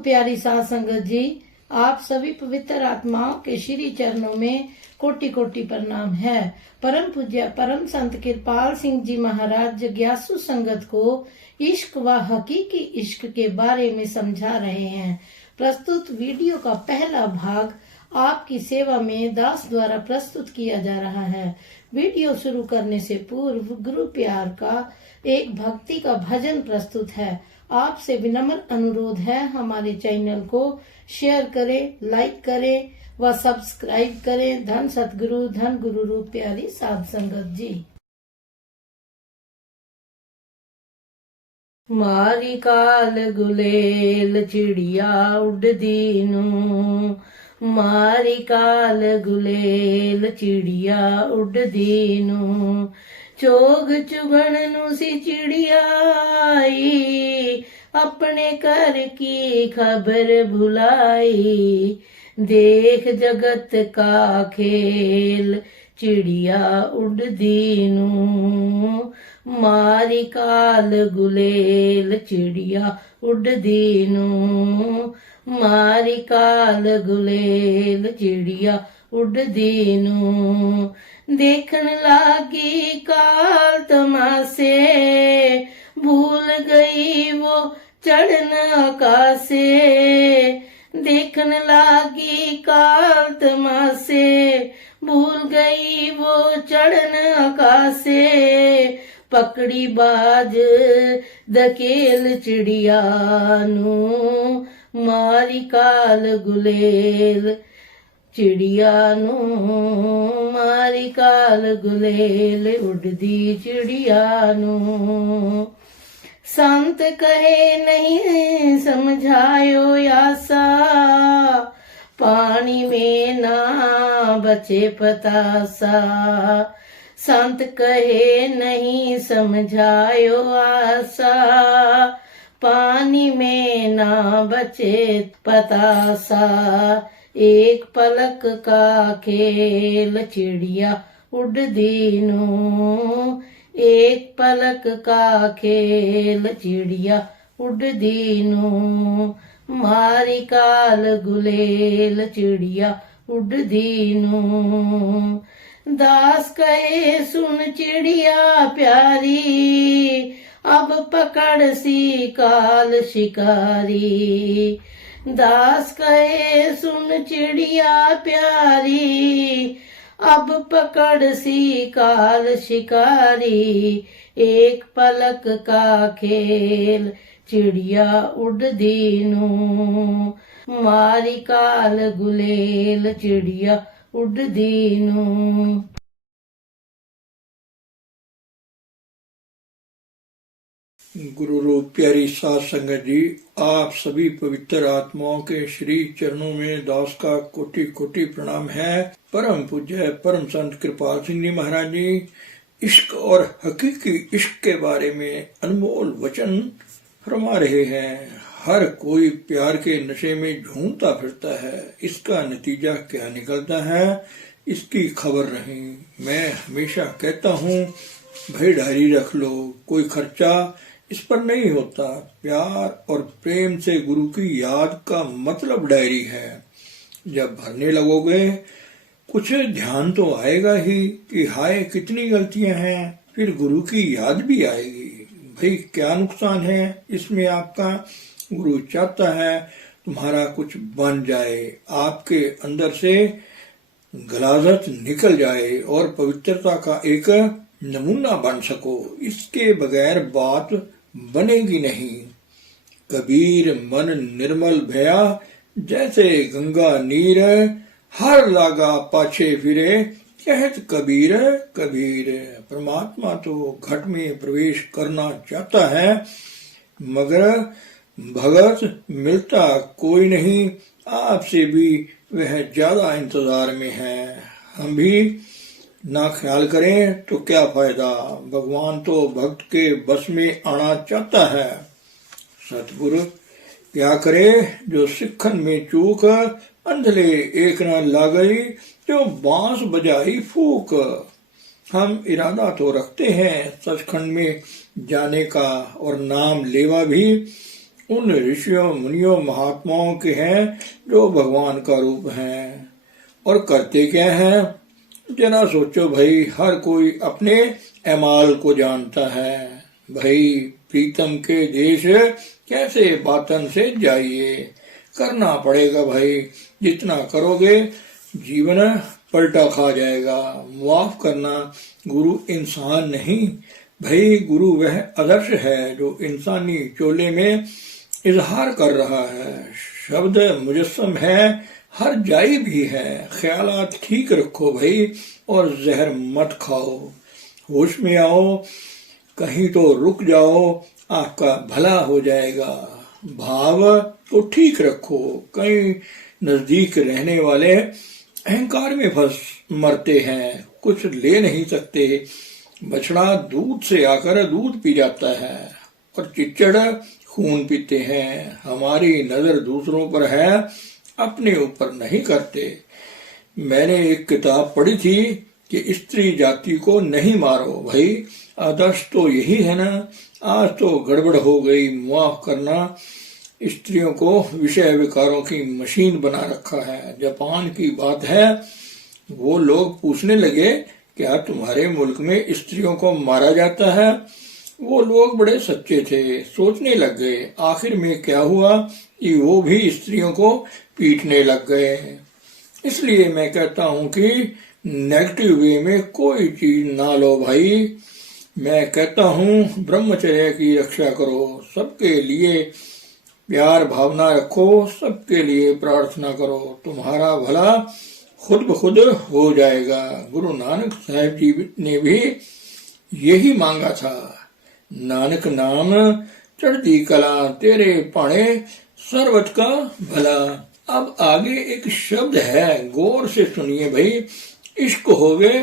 प्यारी साध संगत जी, आप सभी पवित्र आत्माओं के श्री चरणों में कोटि कोटि प्रणाम है। परम पूज्य परम संत कृपाल सिंह जी महाराज जिज्ञासु संगत को इश्क व हकीकी इश्क के बारे में समझा रहे हैं। प्रस्तुत वीडियो का पहला भाग आपकी सेवा में दास द्वारा प्रस्तुत किया जा रहा है। वीडियो शुरू करने से पूर्व गुरु प्यार का एक भक्ति का भजन प्रस्तुत है। आपसे विनम्र अनुरोध है, हमारे चैनल को शेयर करें, लाइक करें व सब्सक्राइब करें। धन सतगुरु, धन गुरु रूप प्यारी साध संगत जी। मारी काल गुलेल चिड़िया उड़दी नू, मारी काल गुलेल चिड़िया उड़दी नू, चोग चुगण नू सी चिड़िया आई, अपने घर की खबर भुलाई। देख जगत का खेल चिड़िया उड़दी नू, मारी काल गुलेल चिड़िया उड़दी नू, मारी काल गुलेल चिड़िया उड़दी नू। देखन लागी काल तमासे, भूल गई वो चढ़न आकाशे। देखन लागी काल तमासे, भूल गई वो चढ़न आकाशे। पकड़ी बाज दकेल चिड़िया नू, मारी काल गुलेल चिड़िया नू, मारी काल गुलेल उड़दी चिड़िया नू। संत कहे नहीं समझायो आसा, पानी में ना बचे पतासा। संत कहे नहीं समझायो आसा, पानी में ना बचे पतासा। एक पलक का खेल चिड़िया उड़दी नू, एक पलक का खेल चिड़िया उड़दी नू, मारी काल गुलेल चिड़िया उड़दी नू। दास कहे सुन चिड़िया प्यारी, अब पकड़ सी काल शिकारी। दास कहे सुन चिड़िया प्यारी, अब पकड़ सी काल शिकारी। एक पलक का खेल चिड़िया उड़दी नू, मारी काल गुलेल चिड़िया उड़दी नू। गुरु रूप प्यारी साध संगत जी, आप सभी पवित्र आत्माओं के श्री चरणों में दास का कोटि कोटि प्रणाम है। परम पूज्य परम संत कृपाल सिंह जी महाराज जी इश्क और हकीकी इश्क के बारे में अनमोल वचन फरमा रहे हैं। हर कोई प्यार के नशे में झूमता फिरता है, इसका नतीजा क्या निकलता है इसकी खबर नहीं। मैं हमेशा कहता हूँ, भाई डायरी रख लो, कोई खर्चा इस पर नहीं होता। प्यार और प्रेम से गुरु की याद का मतलब डायरी है। जब भरने लगोगे कुछ ध्यान तो आएगा ही कि हाय कितनी गलतियां हैं, फिर गुरु की याद भी आएगी। भाई क्या नुकसान है इसमें आपका? गुरु चाहता है तुम्हारा कुछ बन जाए, आपके अंदर से गलाजत निकल जाए और पवित्रता का एक नमूना बन सको। इसके बगैर बात बनेगी नहीं। कबीर मन निर्मल भया, जैसे गंगा नीर, हर लागा पाछे फिरे, कहत कबीर कबीर। परमात्मा तो घट में प्रवेश करना चाहता है, मगर भगत मिलता कोई नहीं। आपसे भी वह ज्यादा इंतजार में है। हम भी ना ख्याल करें तो क्या फायदा। भगवान तो भक्त के बस में आना चाहता है। सतगुरु क्या करे जो सिखन में चूक, अंधले एक न लागई, जो बांस बजाई फूक। हम इरादा तो रखते हैं सचखंड में जाने का और नाम लेवा भी, उन ऋषियों मुनियों महात्माओं के हैं जो भगवान का रूप हैं। और करते क्या हैं? जरा सोचो भाई, हर कोई अपने एमाल को जानता है। भाई प्रीतम के देश कैसे बातन से जाइए, करना पड़ेगा भाई। जितना करोगे जीवन पलटा खा जाएगा। माफ करना, गुरु इंसान नहीं भाई, गुरु वह आदर्श है जो इंसानी चोले में इजहार कर रहा है। शब्द मुजस्सम है, हर जाई भी है। ख्यालात ठीक रखो भाई और जहर मत खाओ। होश में आओ, कहीं तो रुक जाओ, आपका भला हो जाएगा। भाव तो ठीक रखो। कहीं नजदीक रहने वाले अहंकार में फंस मरते हैं, कुछ ले नहीं सकते। बछड़ा दूध से आकर दूध पी जाता है और चिच्चड़ खून पीते हैं। हमारी नजर दूसरों पर है, अपने ऊपर नहीं करते। मैंने एक किताब पढ़ी थी कि स्त्री जाति को नहीं मारो। भाई आदर्श तो यही है ना। आज तो गड़बड़ हो गई, माफ करना। स्त्रियों को विषय विकारों की मशीन बना रखा है। जापान की बात है, वो लोग पूछने लगे क्या तुम्हारे मुल्क में स्त्रियों को मारा जाता है? वो लोग बड़े सच्चे थे, सोचने लग गए। आखिर में क्या हुआ कि वो भी स्त्रियों को पीटने लग गए। इसलिए मैं कहता हूं कि नेगेटिव वे में कोई चीज ना लो भाई। मैं कहता हूं ब्रह्मचर्य की रक्षा करो, सबके लिए प्यार भावना रखो, सबके लिए प्रार्थना करो, तुम्हारा भला खुद ब खुद हो जाएगा। गुरु नानक साहब जी ने भी यही मांगा था। नानक नाम चढ़ती कला, तेरे पाणे सर्वत का भला। अब आगे एक शब्द है, गौर से सुनिए भाई। इश्क हो गए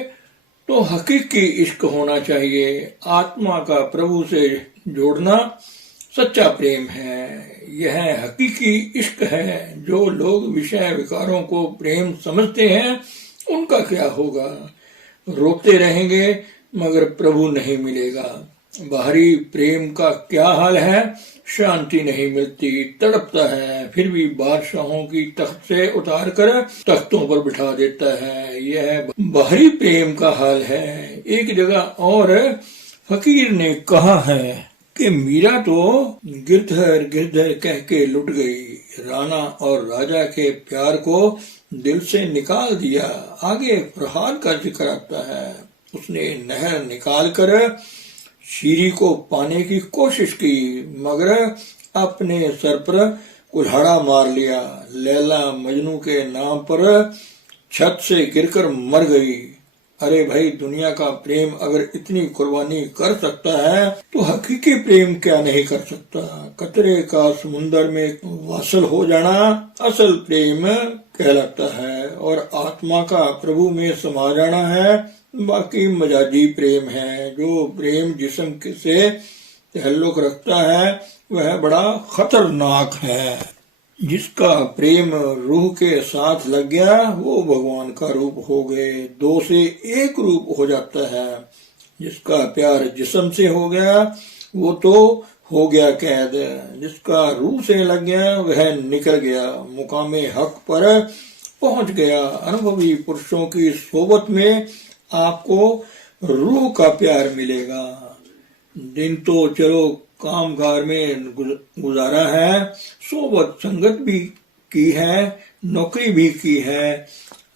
तो हकीकी इश्क होना चाहिए। आत्मा का प्रभु से जोड़ना सच्चा प्रेम है। यह हकीकी इश्क है। जो लोग विषय विकारों को प्रेम समझते हैं उनका क्या होगा? रोते रहेंगे मगर प्रभु नहीं मिलेगा। बाहरी प्रेम का क्या हाल है? शांति नहीं मिलती, तड़पता है, फिर भी बादशाहों की तख्त से उतार कर तख्तों पर बिठा देता है। यह बाहरी प्रेम का हाल है। एक जगह और फकीर ने कहा है कि मीरा तो गिरधर गिरधर कह के लुट गई। राणा और राजा के प्यार को दिल से निकाल दिया। आगे प्रहार का जिक्र आता है। उसने नहर निकाल कर शीरी को पाने की कोशिश की मगर अपने सर पर कुल्हाड़ा मार लिया। लैला मजनू के नाम पर छत से गिरकर मर गई। अरे भाई, दुनिया का प्रेम अगर इतनी कुर्बानी कर सकता है तो हकीकी प्रेम क्या नहीं कर सकता। कतरे का समुंदर में वासल हो जाना असल प्रेम कहलाता है और आत्मा का प्रभु में समा जाना है बाकी मजाजी प्रेम है। जो प्रेम जिस्म से ताल्लुक रखता है वह बड़ा खतरनाक है। जिसका प्रेम रूह के साथ लग गया वो भगवान का रूप हो गए, दो से एक रूप हो जाता है। जिसका प्यार जिस्म से हो गया वो तो हो गया कैद। जिसका रूह से लग गया वह निकल गया, मुकामे हक पर पहुंच गया। अनुभवी पुरुषों की सोबत में आपको रूह का प्यार मिलेगा। दिन तो चलो कामगार में गुजारा है, सोबत संगत भी की है, नौकरी भी की है,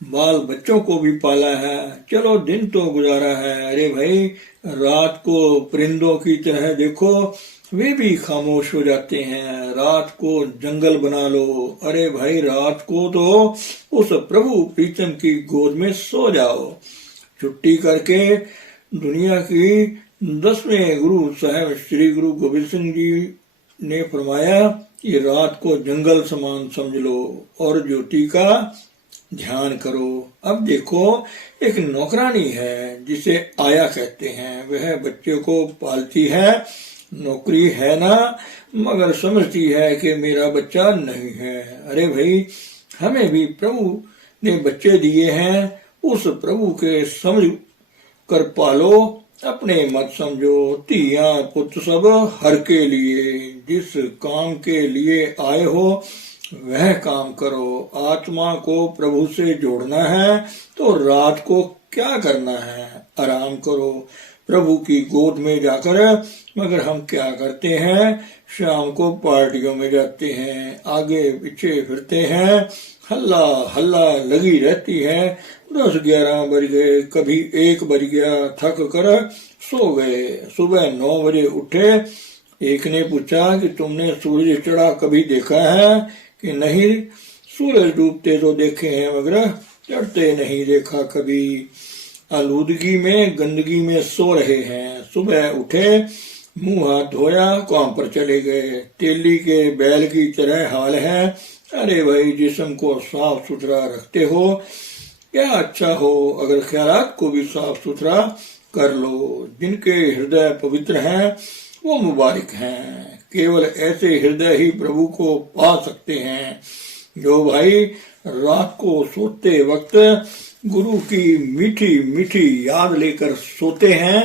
बाल बच्चों को भी पाला है, चलो दिन तो गुजारा है। अरे भाई, रात को परिंदों की तरह देखो, वे भी खामोश हो जाते हैं। रात को जंगल बना लो। अरे भाई, रात को तो उस प्रभु प्रीतम की गोद में सो जाओ। छुट्टी करके दुनिया की 10वें गुरु साहब श्री गुरु गोविंद सिंह जी ने फरमाया कि रात को जंगल समान समझ लो और ज्योति का ध्यान करो। अब देखो, एक नौकरानी है जिसे आया कहते हैं, वह बच्चे को पालती है, नौकरी है ना, मगर समझती है कि मेरा बच्चा नहीं है। अरे भाई, हमें भी प्रभु ने बच्चे दिए हैं, उस प्रभु के समझ कर पालो अपने मत समझो, धिया पुत सब हर के लिए। जिस काम के लिए आए हो वह काम करो। आत्मा को प्रभु से जोड़ना है तो रात को क्या करना है, आराम करो प्रभु की गोद में जाकर। मगर हम क्या करते हैं, शाम को पार्टियों में जाते हैं, आगे पीछे फिरते हैं, हल्ला हल्ला लगी रहती है। 10-11 बज गए, कभी 1 बज गया, थक कर सो गए। सुबह 9 बजे उठे। एक ने पूछा कि तुमने सूरज चढ़ा कभी देखा है कि नहीं? सूरज डूबते तो देखे हैं मगर चढ़ते नहीं देखा कभी। आलूदगी में गंदगी में सो रहे हैं। सुबह उठे, मुंह हाथ धोया, काम पर चले गए। तेली के बैल की तरह हाल है। अरे भाई, जिस्म को साफ सुथरा रखते हो क्या अच्छा हो, अगर ख्यालात को भी साफ सुथरा कर लो। जिनके हृदय पवित्र हैं वो मुबारक हैं। केवल ऐसे हृदय ही प्रभु को पा सकते हैं जो भाई रात को सोते वक्त गुरु की मीठी मीठी याद लेकर सोते हैं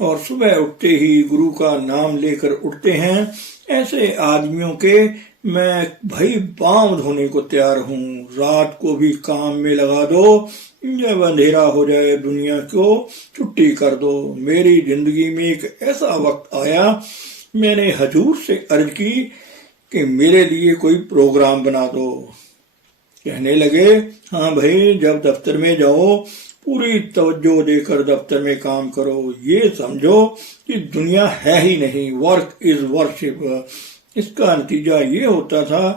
और सुबह उठते ही गुरु का नाम लेकर उठते हैं। ऐसे आदमियों के मैं भाई पांव धोने को तैयार हूँ। रात को भी काम में लगा दो, जब अंधेरा हो जाए दुनिया को छुट्टी कर दो। मेरी जिंदगी में एक ऐसा वक्त आया, मैंने हजूर से अर्ज की कि मेरे लिए कोई प्रोग्राम बना दो। कहने लगे, हाँ भाई, जब दफ्तर में जाओ पूरी तवज्जो देकर दफ्तर में काम करो। ये समझो कि दुनिया है ही नहीं, वर्क इज वर्शिप। इसका नतीजा ये होता था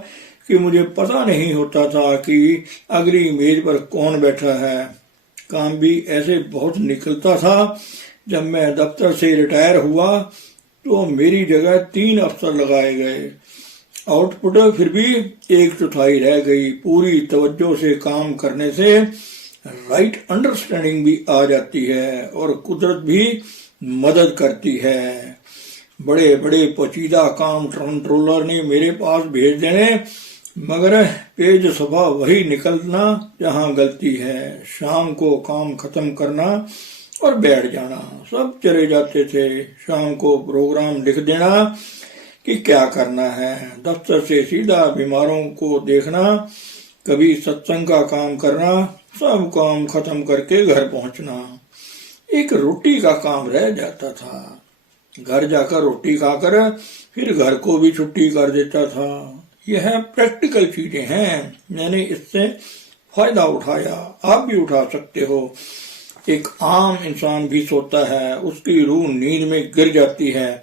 कि मुझे पता नहीं होता था कि अगली मेज पर कौन बैठा है। काम भी ऐसे बहुत निकलता था। जब मैं दफ्तर से रिटायर हुआ तो मेरी जगह 3 अफसर लगाए गए। आउटपुट फिर भी 1/4 रह गई। पूरी तवज्जो से काम करने से राइट अंडरस्टैंडिंग भी आ जाती है और कुदरत भी मदद करती है। बड़े बड़े पोचीदा काम कंट्रोलर ने मेरे पास भेज देने, मगर पेज सफा वही निकलना जहां गलती है। शाम को काम खत्म करना और बैठ जाना। सब चले जाते थे। शाम को प्रोग्राम लिख देना कि क्या करना है। दफ्तर से सीधा बीमारों को देखना, कभी सत्संग का काम करना, सब काम खत्म करके घर पहुंचना। एक रोटी का काम रह जाता था। घर जाकर रोटी खाकर फिर घर को भी छुट्टी कर देता था। यह प्रैक्टिकल चीजें हैं, मैंने इससे फायदा उठाया। आप भी उठा सकते हो। एक आम इंसान भी सोता है, उसकी रूह नींद में गिर जाती है।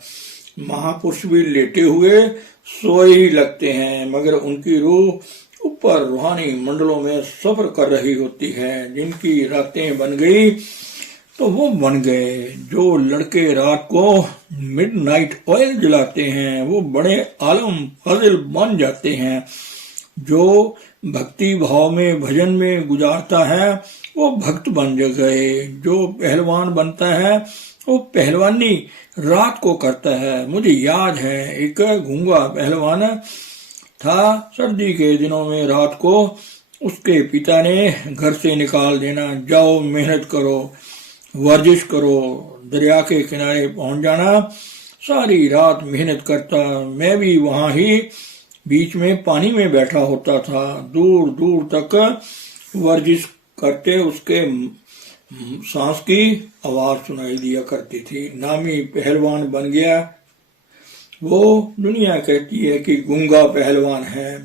महापुरुष भी लेटे हुए सोए ही लगते हैं, मगर उनकी रूह ऊपर रूहानी मंडलों में सफर कर रही होती है। जिनकी रातें बन गई तो वो बन गए। जो लड़के रात को मिडनाइट ऑयल जलाते हैं वो बड़े आलम फाजिल बन जाते हैं। जो भक्ति भाव में भजन में गुजारता है वो भक्त बन गए। जो पहलवान बनता है वो पहलवानी रात को करता है। मुझे याद है, एक गूंगा पहलवान था। सर्दी के दिनों में रात को उसके पिता ने घर से निकाल देना, जाओ मेहनत करो, वर्जिश करो, दरिया के किनारे पहुंच जाना। सारी रात मेहनत करता। मैं भी वहां ही बीच में पानी में बैठा होता था। दूर दूर तक वर्जिश करते उसके सांस की आवाज सुनाई दिया करती थी। नामी पहलवान बन गया। वो दुनिया कहती है कि गूंगा पहलवान है।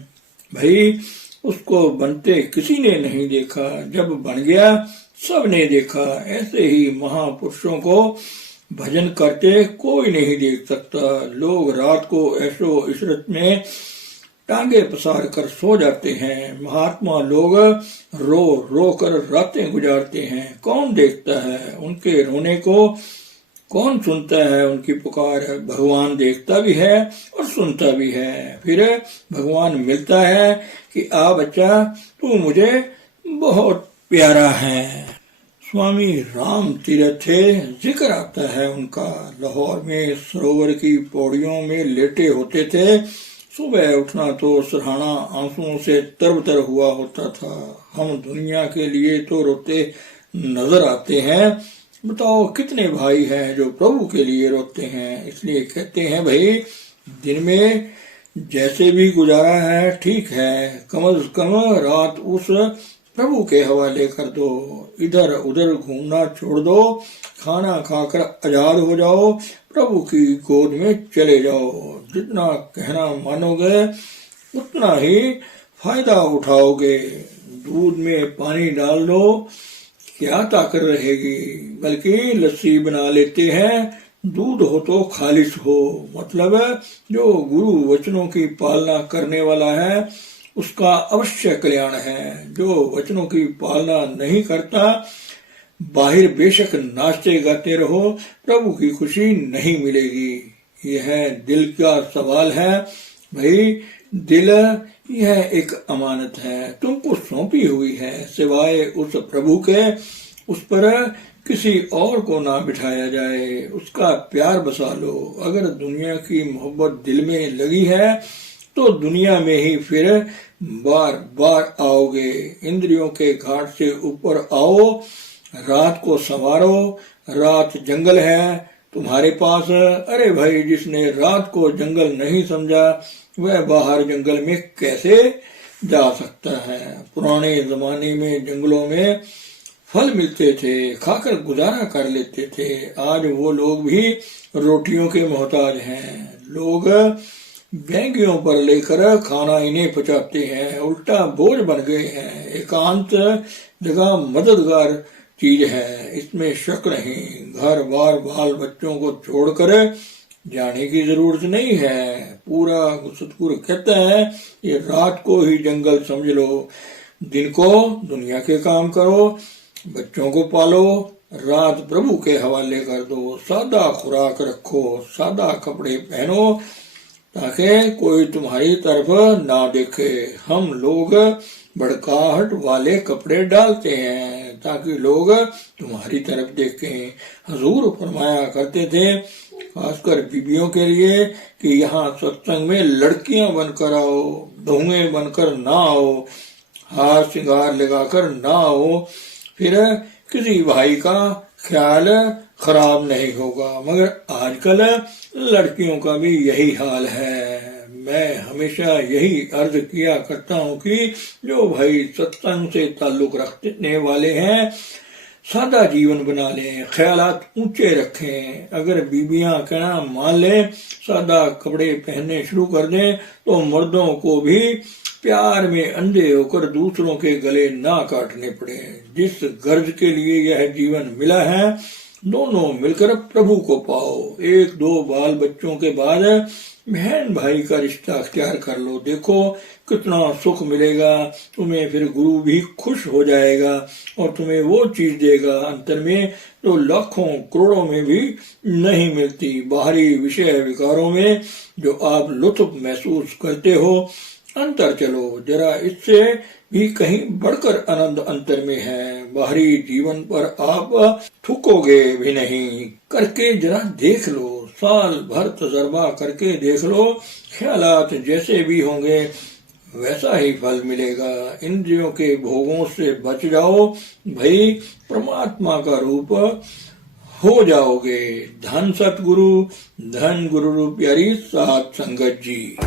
भाई, उसको बनते किसी ने नहीं देखा, जब बन गया सबने देखा। ऐसे ही महापुरुषों को भजन करते कोई नहीं देख सकता। लोग रात को ऐशो इशरत में टांगे पसार कर सो जाते हैं। महात्मा लोग रो रो कर रातें गुजारते हैं। कौन देखता है उनके रोने को, कौन सुनता है उनकी पुकार? भगवान देखता भी है और सुनता भी है। फिर भगवान मिलता है कि आ बच्चा, तू मुझे बहुत प्यारा है। स्वामी राम तीरथ थे, जिक्र आता है उनका। लाहौर में सरोवर की पौड़ियों में लेटे होते थे। सुबह उठना तो सरहाना आंसुओं से तरबतर हुआ होता था। हम दुनिया के लिए तो रोते नजर आते हैं, बताओ कितने भाई हैं जो प्रभु के लिए रोते हैं। इसलिए कहते हैं भाई दिन में जैसे भी गुजारा है ठीक है, कम से कम रात उस प्रभु के हवाले कर दो। इधर उधर घूमना छोड़ दो, खाना खाकर आजाद हो जाओ, प्रभु की गोद में चले जाओ। जितना कहना मानोगे उतना ही फायदा उठाओगे। दूध में पानी डाल दो, क्या ताकत रहेगी, बल्कि लस्सी बना लेते हैं। दूध हो तो खालिश हो, मतलब जो गुरु वचनों की पालना करने वाला है उसका अवश्य कल्याण है। जो वचनों की पालना नहीं करता, बाहर बेशक नाचते गाते रहो, प्रभु की खुशी नहीं मिलेगी। यह दिल का सवाल है भाई। दिल यह एक अमानत है, तुमको सौंपी हुई है। सिवाय उस प्रभु के उस पर किसी और को ना बिठाया जाए, उसका प्यार बसा लो। अगर दुनिया की मोहब्बत दिल में लगी है तो दुनिया में ही फिर बार बार आओगे। इंद्रियों के घाट से ऊपर आओ, रात को संवारो। रात जंगल है तुम्हारे पास। अरे भाई, जिसने रात को जंगल नहीं समझा वह बाहर जंगल में कैसे जा सकता है। पुराने जमाने में जंगलों में फल मिलते थे, खाकर गुजारा कर लेते थे। आज वो लोग भी रोटियों के मोहताज हैं। लोग बैंगियों पर लेकर खाना इन्हें पचाते हैं, उल्टा बोझ बन गए हैं। एकांत जगह मददगार चीज है, इसमें शक नहीं। घर बार बाल बच्चों को छोड़कर जाने की जरूरत नहीं है। पूरा सतगुरु कहता है ये रात को ही जंगल समझ लो, दिन को दुनिया के काम करो, बच्चों को पालो, रात प्रभु के हवाले कर दो। सादा खुराक रखो, सादा कपड़े पहनो, ताकि कोई तुम्हारी तरफ ना देखे। हम लोग भड़काहट वाले कपड़े डालते हैं ताकि लोग तुम्हारी तरफ देखें। हजूर फरमाया करते थे, खासकर बीबियों के लिए, कि यहाँ सत्संग में लड़कियां बनकर आओ, बहुएं बनकर ना आओ, हार श्रृंगार लगाकर ना आओ, फिर किसी भाई का ख्याल खराब नहीं होगा। मगर आजकल लड़कियों का भी यही हाल है। मैं हमेशा यही अर्ज किया करता हूँ कि जो भाई सत्संग से ताल्लुक रखने वाले हैं, सादा जीवन बना लें, ख्यालात ऊंचे रखें। अगर बीबियां कहना मान लें, सादा कपड़े पहनने शुरू कर दें, तो मर्दों को भी प्यार में अंधे होकर दूसरों के गले ना काटने पड़े। जिस गर्ज के लिए यह जीवन मिला है, दोनों मिलकर प्रभु को पाओ। एक दो बाल बच्चों के बाद बहन भाई का रिश्ता अख्तियार कर लो, देखो कितना सुख मिलेगा तुम्हें। फिर गुरु भी खुश हो जाएगा और तुम्हें वो चीज देगा अंतर में तो लाखों करोड़ों में भी नहीं मिलती। बाहरी विषय विकारों में जो आप लुत्फ महसूस करते हो, अंतर चलो जरा, इससे भी कहीं बढ़कर आनंद अंतर में है। बाहरी जीवन पर आप थूकोगे भी नहीं। करके जरा देख लो, साल भर तजर्बा करके देख लो, ख्यालात जैसे भी होंगे वैसा ही फल मिलेगा। इंद्रियों के भोगों से बच जाओ भाई, परमात्मा का रूप हो जाओगे। धन सतगुरु, धन गुरु प्यारी सात संगत जी।